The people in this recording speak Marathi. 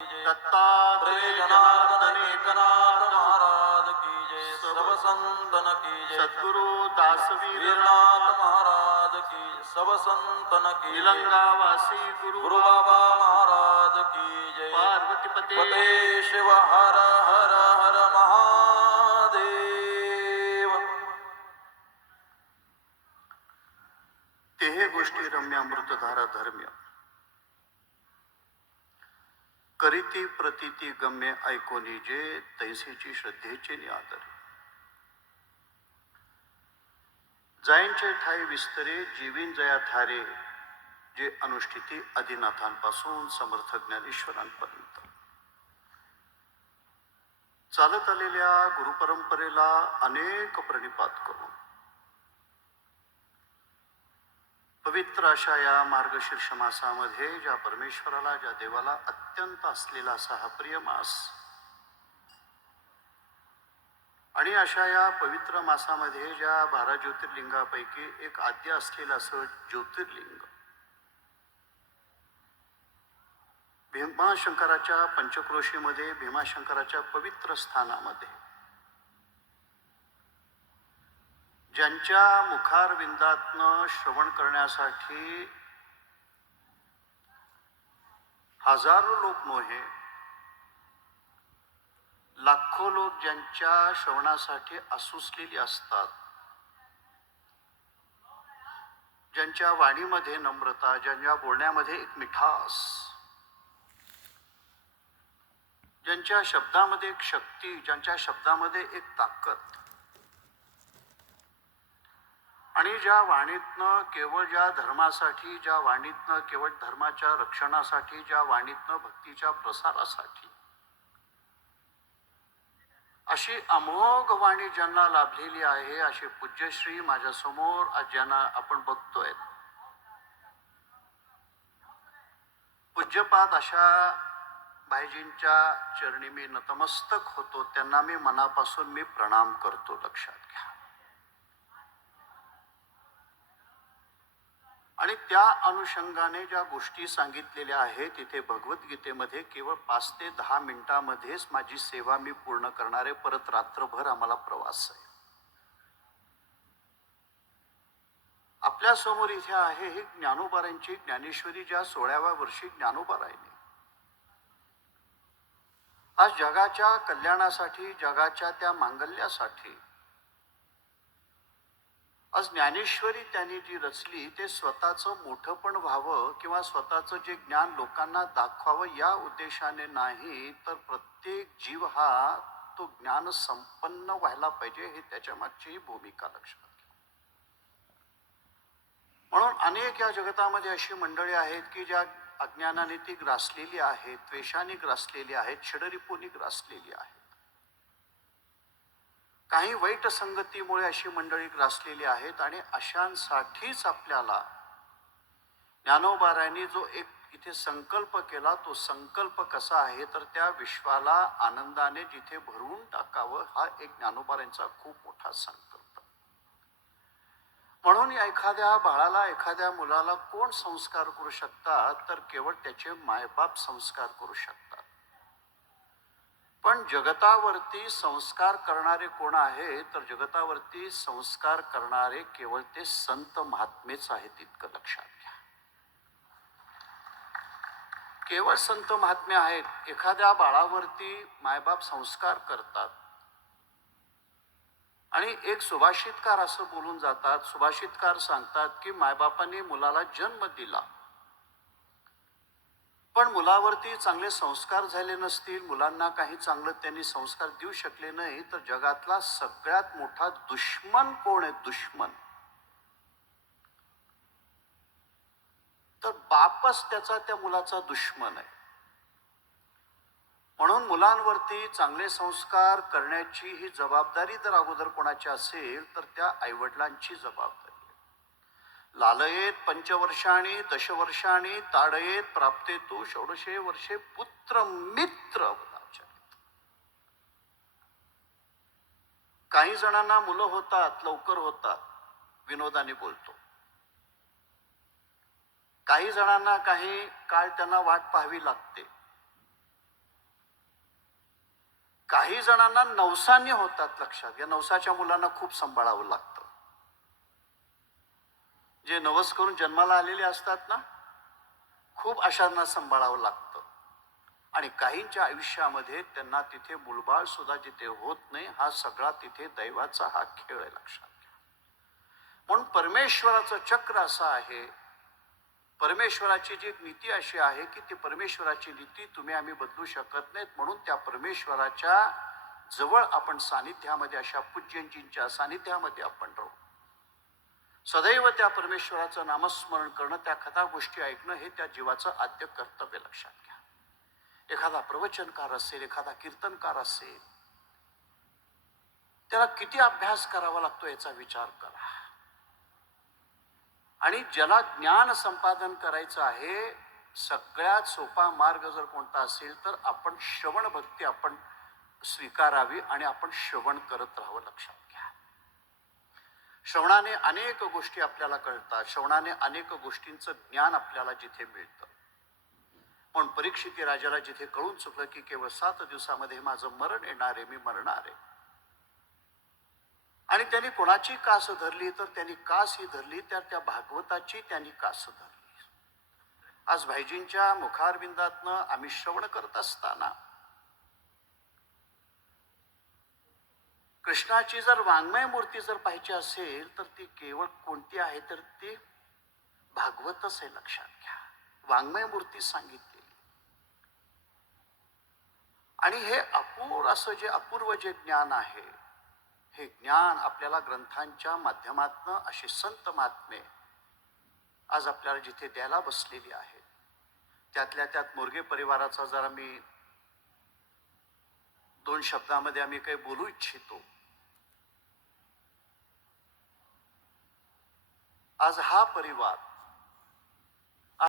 दत्तात्रेय जनार्दन जनार्दन एकनाथ महाराज की जय सब संतन की जय सद्गुरु दासवीर महाराज की सब संतन की जय गुरु गुरु बाबा महाराज की जय पार्वतीपते पते शिव हर हर हर महादेव। ते गोष्टी रम्य अमृतधारा धर्म्य। करीती प्रतीती गम्य ऐकोनी जे तैसेची श्रद्धेचे निआदर. जायंचे ठाई विस्तरे जीवीन जया थारे जे अनुष्ठिती आदिनाथांपासून समर्थ ज्ञानेश्वरांपर्यंत. चालत आलेल्या गुरुपरंपरेला अनेक प्रणिपात करून पवित्र अशा या मार्गशीर्ष मासामध्ये ज्या परमेश्वराला ज्या देवाला अत्यंत असलेला असा हा प्रिय मास. आणि अशा या पवित्र मासामध्ये ज्या बारा ज्योतिर्लिंगापैकी एक आद्य असलेलं असं ज्योतिर्लिंग. भीमाशंकराच्या पंचक्रोशीमध्ये भीमाशंकराच्या पवित्र स्थानामध्ये. ज्यांच्या मुखारविंदातनं श्रवण करण्यासाठी हजारो लोक मोहे लाखो लोक ज्यांच्या श्रवणासाठी असुसलेली असतात ज्यांच्या वाणीमध्ये नम्रता ज्यांच्या बोलण्यामध्ये एक मिठास ज्यांच्या शब्दामध्ये एक शक्ती ज्यांच्या शब्दामध्ये एक ताकद. आणि ज्या वाणीतनं केवळ ज्या धर्मासाठी ज्या वाणीतनं केवळ धर्माच्या रक्षणासाठी ज्या वाणीतनं भक्तीच्या प्रसारासाठी अशी अमोघ वाणी ज्यांना लाभलेली आहे अशी पूज्यश्री माझ्यासमोर आज ज्यांना आपण बघतोय. पूज्यपाद अशा भाईजींच्या चरणी मी नतमस्तक होतो त्यांना मी मनापासून मी प्रणाम करतो लक्षात घ्या. आणि त्या अनुषंगाने ज्या गोष्टी सांगितलेल्या आहेत तिथे भगवद्गीतेमध्ये केवळ पाच ते दहा मिनिटामध्येच माझी सेवा मी पूर्ण करणारे परत रात्रभर आम्हाला प्रवास आहे. आपल्यासमोर इथे आहे ही ज्ञानोबारांची ज्ञानेश्वरी ज्या सोळाव्या वर्षी ज्ञानोबा आज जगाच्या कल्याणासाठी जगाच्या त्या मांगल्यासाठी आज ज्ञानेश्वरी त्यांनी जी रचली ते स्वतःचं मोठंपण व्हावं किंवा स्वतःचं जे ज्ञान लोकांना दाखवावं या उद्देशाने नाही तर प्रत्येक जीव हा तो ज्ञान संपन्न व्हायला पाहिजे हे त्याच्या मागची भूमिका लक्षात घ्या. म्हणून अनेक या जगतामध्ये अशी मंडळी आहेत की ज्या अज्ञानाने ती ग्रासलेली आहेत द्वेषाने ग्रासलेली आहेत षडरिपूने ग्रासलेली आहेत. काही वाईट संगतीमुळे अशी मंडळी ग्रासलेली आहेत आणि अशांसाठीच आपल्याला ज्ञानोबारायांनी जो एक इथे संकल्प केला तो संकल्प कसा आहे तर त्या विश्वाला आनंदाने जिथे भरून टाकावं हा एक ज्ञानोबारांचा खूप मोठा संकल्प. म्हणून एखाद्या बाळाला एखाद्या मुलाला कोण संस्कार करू शकतात तर केवळ त्याचे मायबाप संस्कार करू शकतात. पण जगतावरती संस्कार करणारे कोण आहे तर जगतावरती संस्कार करणारे केवळ ते संत महात्मेच आहेत इतकं लक्षात घ्या. केवळ संत महात्मे आहेत एखाद्या बाळावरती मायबाप संस्कार करतात. आणि एक सुभाषितकार असं बोलून जातात सुभाषितकार सांगतात की मायबापाने मुलाला जन्म दिला पण मुलावरती चांगले संस्कार झाले नसतील मुलांना काही चांगलं त्यांनी संस्कार देऊ शकले नाही तर जगातला सगळ्यात मोठा दुश्मन कोण आहे? दुश्मन. तर बापच त्याचा त्या मुलाचा दुश्मन आहे. म्हणून मुलांवरती चांगले संस्कार करण्याची ही जबाबदारी जर अगोदर कोणाची असेल तर त्या आईवडिलांची जबाबदारी. लालयेत पंचवर्षाणी दशवर्षाणी ताडयेत प्राप्ते तू षोडशे वर्षे पुत्र मित्र काही जणांना मुलं होतात लवकर होतात विनोदाने बोलतो. काही जणांना काही काळ त्यांना वाट पाहावी लागते. काही जणांना नवसाने होतात लक्षात. या नवसाच्या मुलांना खूप सांभाळावं लागतं. जे नवस करून जन्माला आलेले असतात ना खूप अशांना सांभाळावं लागतं. आणि काहींच्या आयुष्यामध्ये त्यांना तिथे मुलबाळ सुद्धा जिथे होत नाही हा सगळा तिथे दैवाचा हा खेळ आहे लक्षात घ्या. म्हणून परमेश्वराचं चक्र असं आहे परमेश्वराची जी नीती अशी आहे की ती परमेश्वराची नीती तुम्ही आम्ही बदलू शकत नाहीत म्हणून त्या परमेश्वराच्या जवळ आपण सानिध्यामध्ये अशा पूज्यंजींच्या सानिध्यामध्ये आपण राहू. सदैव त्या परमेश्वराचं नामस्मरण करणं त्या कथा गोष्टी ऐकणं हे त्या जीवाचं आद्य कर्तव्य लक्षात घ्या. एखादा प्रवचनकार असेल एखादा कीर्तनकार असेल त्याला किती अभ्यास करावा लागतो याचा विचार करा. आणि ज्याला ज्ञान संपादन करायचं आहे सगळ्यात सोपा मार्ग जर कोणता असेल तर आपण श्रवण भक्ती आपण स्वीकारावी आणि आपण श्रवण करत राहावं लक्षात घ्या. श्रवणाने अनेक गोष्टी आपल्याला कळतात. श्रवणाने अनेक गोष्टींचं ज्ञान आपल्याला जिथे मिळतं. पण परीक्षिती राजाला जिथे कळून चुकलं की केवळ सात दिवसामध्ये माझं मरण येणार आहे मी मरणार आहे. आणि त्यांनी कोणाची कास धरली? तर त्यांनी कास ही धरली तर त्या भागवताची त्यांनी कास धरली. आज भाईजींच्या मुखारविंदातनं आम्ही श्रवण करत असताना कृष्णाची जर वाङ्मय मूर्ती जर पाहिजे असेल तर ती केवळ कोणती आहे? तर ती भागवतच आहे लक्षात घ्या. वाङ्मय मूर्ती सांगितलेली आणि हे अपूर असं जे अपूर्व जे ज्ञान आहे हे ज्ञान आपल्याला ग्रंथांच्या माध्यमातनं असे संत महात्मे आज आपल्याला जिथे द्यायला बसलेली आहेत. त्यातल्या त्यात मोरगे परिवाराचा जरा मी दोन शब्दामध्ये आम्ही काही बोलू इच्छितो. आज हा परिवार